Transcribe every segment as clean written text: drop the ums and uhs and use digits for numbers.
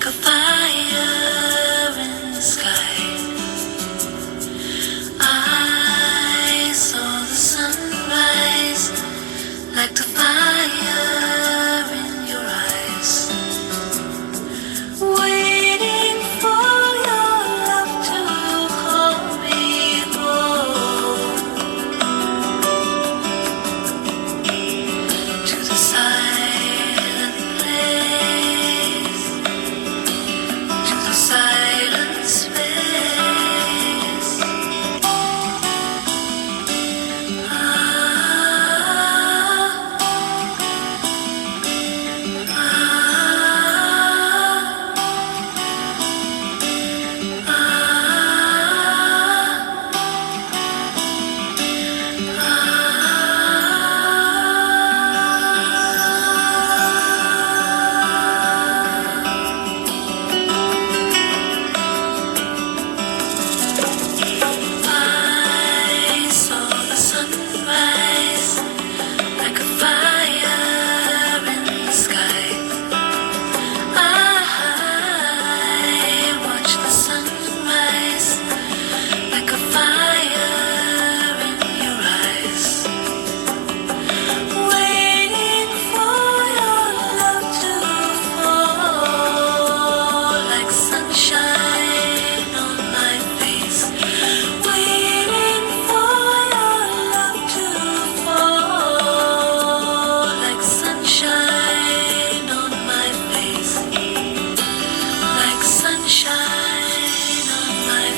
like a fire in the sky. I saw the sunrise like the fire in your eyes, waiting for your love to call me home, to the silent place, to the silent space. I saw the sunrise like a fire in the sky. I watched the sunrise like a fire in your eyes, waiting for your love to fall like sunshine on my face, waiting for your love to fall like sunshine on my face, like sunshine on my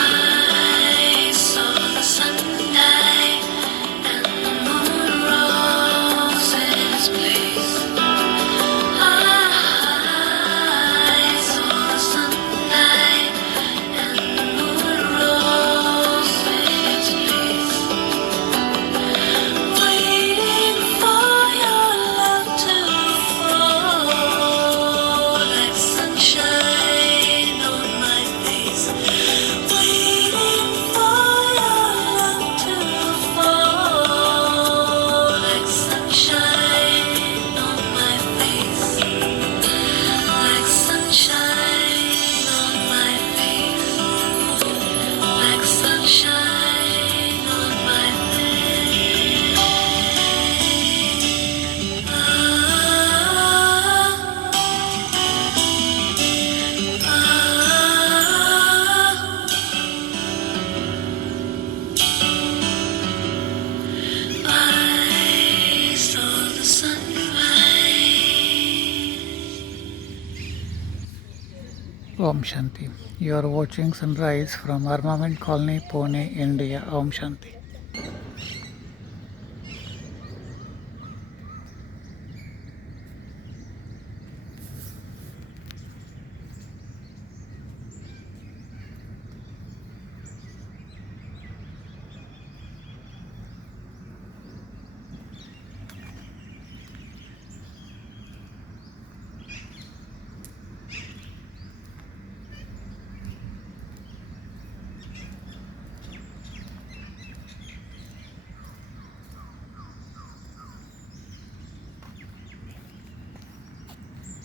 I saw the sun die and the moon rose in its place. I saw the sun die and the moon rose in its place, waiting for your love to fall like sunshine on my face, waiting for your love to fall like sunshine on my face, like sunshine on my face, like sunshine on my I saw the sunrise. Om Shanti. You are watching sunrise from Armament Colony, Pune, India. Om Shanti.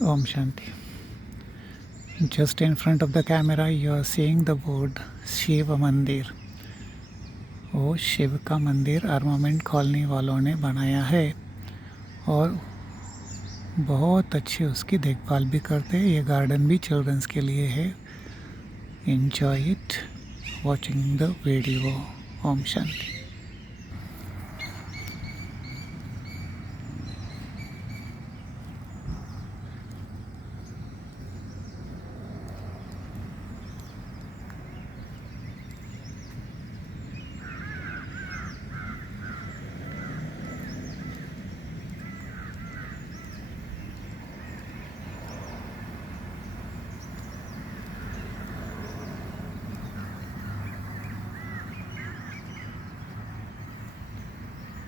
Om Shanti. Just in front of the camera, you are seeing the word Shiva Mandir. वो शिव का मंदिर armament colony वालों ने बनाया है और बहुत अच्छे उसकी देखभाल भी करते हैं. ये गार्डन भी चिल्ड्रंस के लिए है. Enjoy it watching the video. ओम शांति.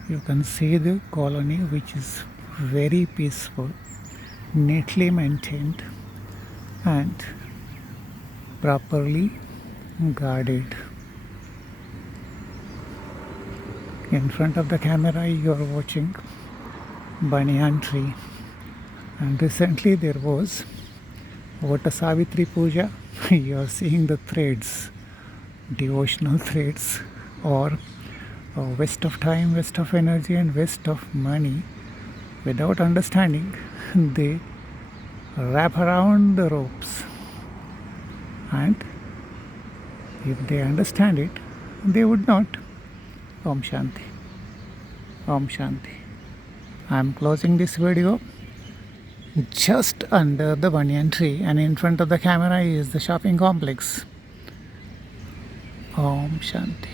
You can see the colony, which is very peaceful, neatly maintained, and properly guarded. In front of the camera, you are watching banyan tree, and recently there was Vata Savitri Puja. You are seeing the threads, devotional threads, or waste of time, waste of energy, and waste of money. Without understanding, they wrap around the ropes, and if they understand it, they would not. Om Shanti. Om Shanti. I am closing this video just under the banyan tree, and in front of the camera is the shopping complex. Om Shanti.